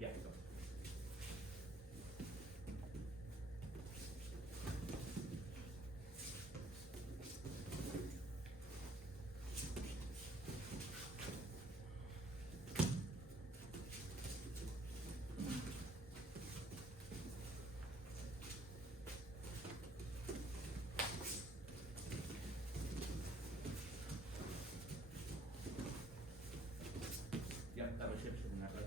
Yeah, go. Yep, that was hips from that, right?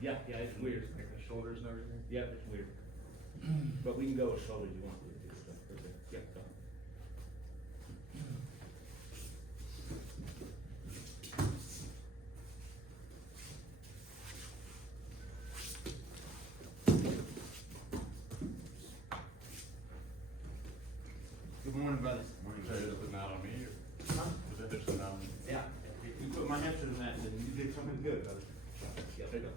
Yeah, yeah, it's weird. Like the shoulders and everything. Yeah, it's weird. But we can go as slow as you want to do stuff. Okay. Yeah, go. Good morning, brothers. Morning, Jay. Is it not on me? Huh? Is it just not on me? Yeah, if you put my hamsters in that, then you did something good, brother. Yeah, there you go.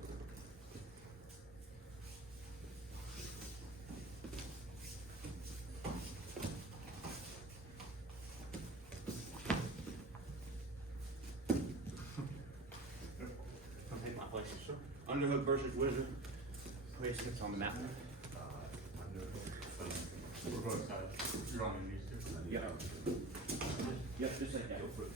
Come take my place, sir. Underhook versus wizard. Place it's on the map. We're both sides. You're on your knees too. Yeah. Yep, just like that. Go for it.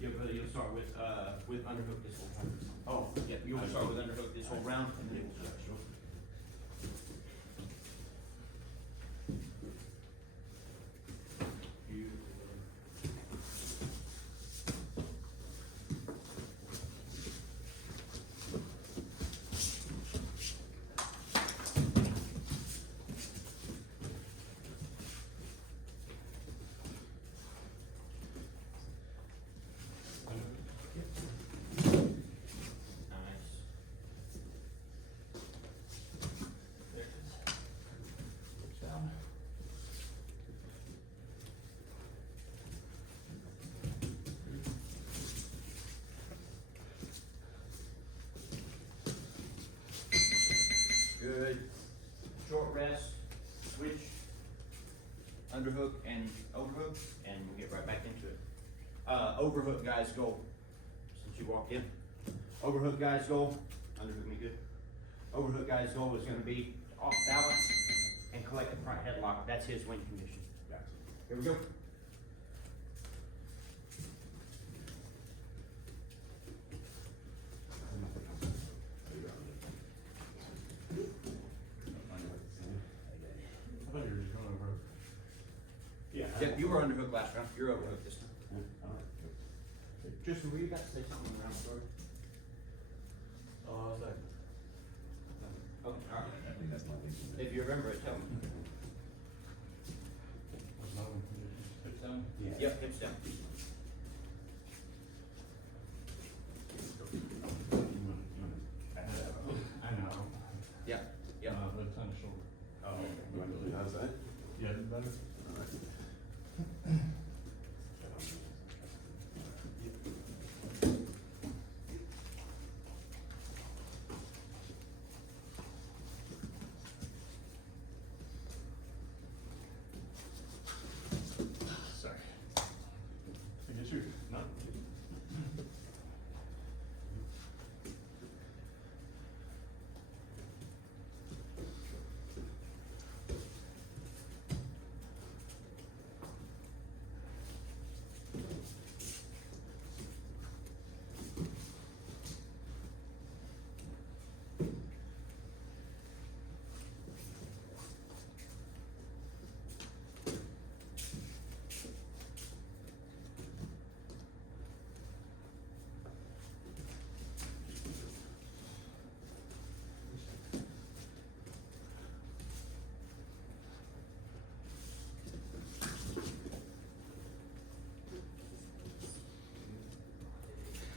Yeah, brother, you'll start with underhook this whole time. Oh, yeah, you want to start with underhook this whole round, and then we'll start. Good. Short rest, switch, underhook and overhook, and we'll get right back into it. Overhook guys go, since you walked in. Overhook guys go, underhook me good. Overhook guys go is gonna be off balance and collect the front headlock. That's his win condition. Here we go. I thought you were just going over. Yeah. Jeff, you were underhook last round. You're overhook this time. Tristan, were you about to say something around the story? Oh, I was like, Okay, all right. If you remember it, tell me. what's not in condition? Hips down? Yep, hips down. I know. Yeah, yeah. But it's on the shoulder. Oh, how's that? Yeah, is it better? Sorry. I guess you're not.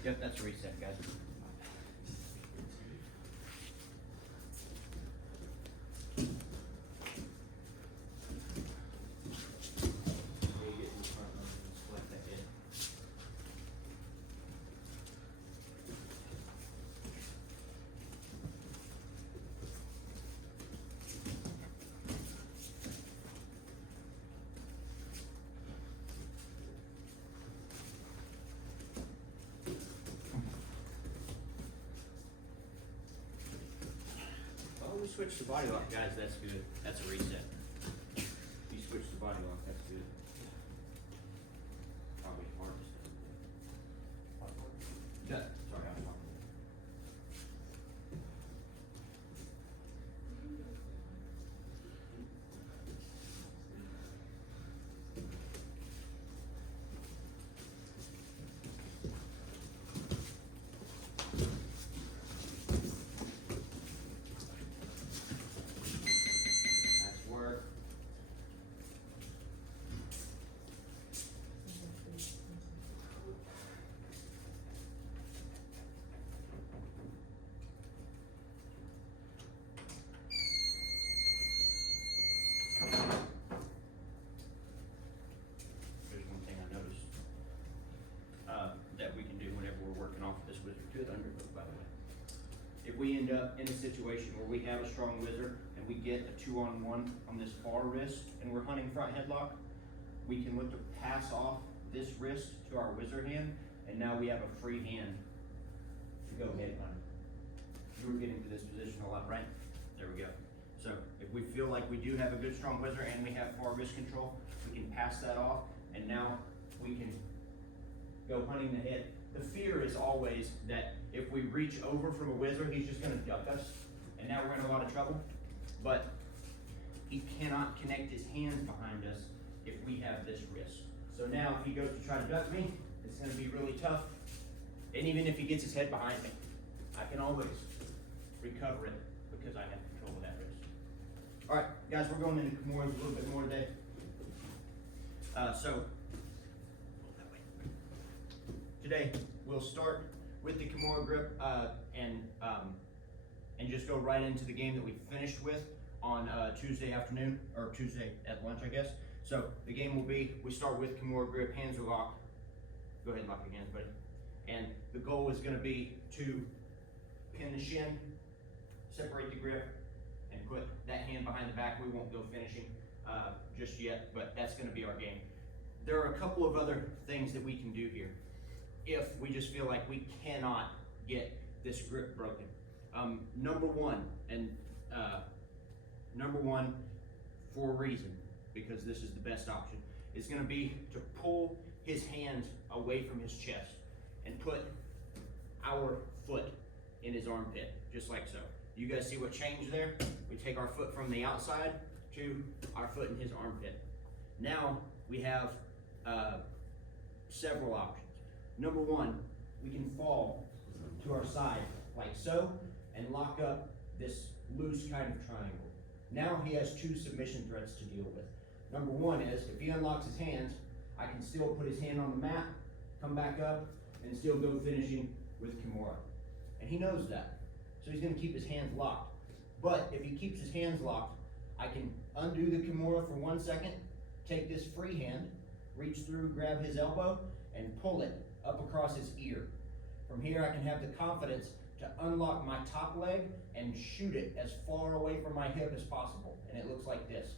Yep, that's a reset, guys. switch the body lock, guys, that's good. That's a reset. If you switch the body lock, that's good. Probably hardest. Sorry, I was talking. Nice work. There's one thing I noticed, that we can do whenever we're working off of this wizard. Good underhook, by the way. If we end up in a situation where we have a strong wizard and we get a 2-on-1 on this far wrist and we're hunting front headlock, we can look to pass off this wrist to our wizard hand, and now we have a free hand to go hit on. You were getting to this position a lot, right? There we go. So if we feel like we do have a good strong wizard and we have far wrist control, we can pass that off, and now we can go hunting the head. The fear is always that if we reach over from a wizard, he's just gonna duck us, and now we're in a lot of trouble. But he cannot connect his hands behind us if we have this wrist. So now if he goes to try to duck me, it's gonna be really tough. And even if he gets his head behind me, I can always recover it because I have control of that wrist. All right, guys, we're going into Kimuras a little bit more today. Today, we'll start with the Kimura grip and just go right into the game that we finished with on Tuesday afternoon, or Tuesday at lunch, I guess. So the game will be, we start with Kimura grip, hands are locked. Go ahead and lock your hands, buddy. And the goal is gonna be to pin the shin, separate the grip, and put that hand behind the back. We won't go finishing just yet, but that's gonna be our game. There are a couple of other things that we can do here if we just feel like we cannot get this grip broken. Number one for a reason, because this is the best option, is gonna be to pull his hands away from his chest and put our foot in his armpit, just like so. You guys see what changed there? We take our foot from the outside to our foot in his armpit. Now we have several options. Number one, we can fall to our side like so and lock up this loose kind of triangle. Now he has two submission threats to deal with. Number one is, if he unlocks his hands, I can still put his hand on the mat, come back up, and still go finishing with Kimura. And he knows that, so he's gonna keep his hands locked. But if he keeps his hands locked, I can undo the Kimura for 1 second, take this free hand, reach through, grab his elbow, and pull it up across his ear. From here, I can have the confidence to unlock my top leg and shoot it as far away from my hip as possible. And it looks like this.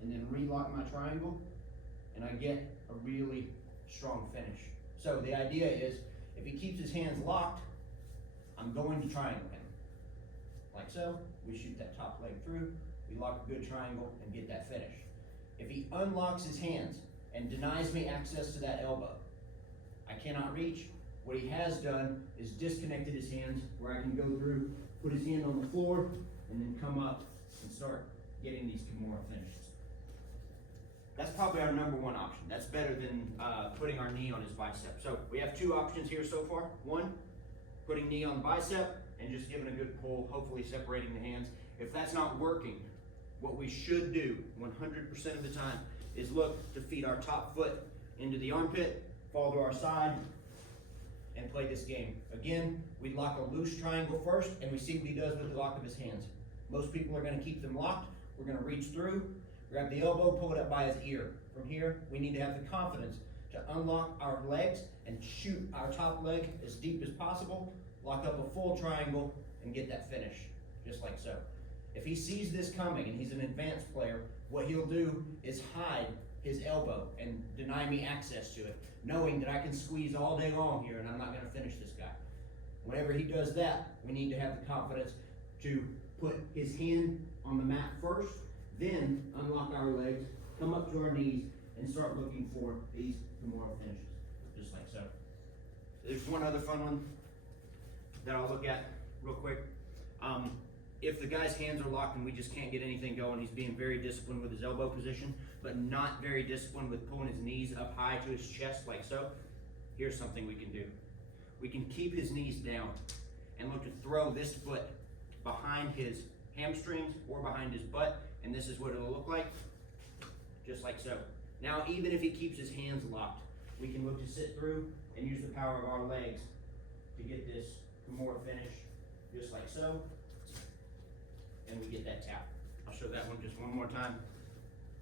And then relock my triangle, and I get a really strong finish. So the idea is, if he keeps his hands locked, I'm going to triangle him. Like so, we shoot that top leg through, we lock a good triangle and get that finish. If he unlocks his hands and denies me access to that elbow, I cannot reach. What he has done is disconnected his hands where I can go through, put his hand on the floor, and then come up and start getting these Kimura finishes. That's probably our number one option. That's better than putting our knee on his bicep. So we have two options here so far. One, putting knee on the bicep and just giving a good pull, hopefully separating the hands. If that's not working, what we should do 100% of the time is look to feed our top foot into the armpit, fall to our side, and play this game. Again, we lock a loose triangle first, and we see what he does with the lock of his hands. Most people are gonna keep them locked. We're gonna reach through, grab the elbow, pull it up by his ear. From here, we need to have the confidence to unlock our legs and shoot our top leg as deep as possible, lock up a full triangle, and get that finish, just like so. If he sees this coming and he's an advanced player, what he'll do is hide his elbow and deny me access to it, knowing that I can squeeze all day long here and I'm not gonna finish this guy. Whenever he does that, we need to have the confidence to put his hand on the mat first, then unlock our legs, come up to our knees, and start looking for these Kimura finishes, just like so. There's one other fun one that I'll look at real quick. If the guy's hands are locked and we just can't get anything going, he's being very disciplined with his elbow position, but not very disciplined with pulling his knees up high to his chest like so. Here's something we can do. We can keep his knees down and look to throw this foot behind his hamstrings or behind his butt, and this is what it'll look like, just like so. Now, even if he keeps his hands locked, we can look to sit through and use the power of our legs to get this Kimura finish, just like so, and we get that tap. I'll show that one just one more time.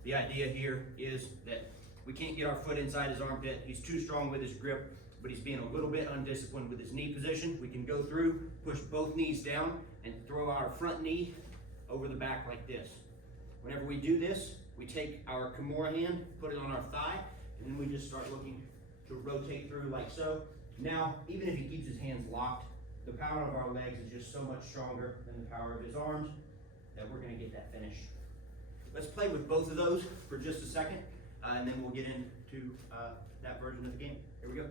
The idea here is that we can't get our foot inside his armpit. He's too strong with his grip, but he's being a little bit undisciplined with his knee position. We can go through, push both knees down, and throw our front knee over the back like this. Whenever we do this, we take our Kimura hand, put it on our thigh, and then we just start looking to rotate through like so. Now, even if he keeps his hands locked, the power of our legs is just so much stronger than the power of his arms that we're gonna get that finish. Let's play with both of those for just a second, and then we'll get into that version of the game. Here we go.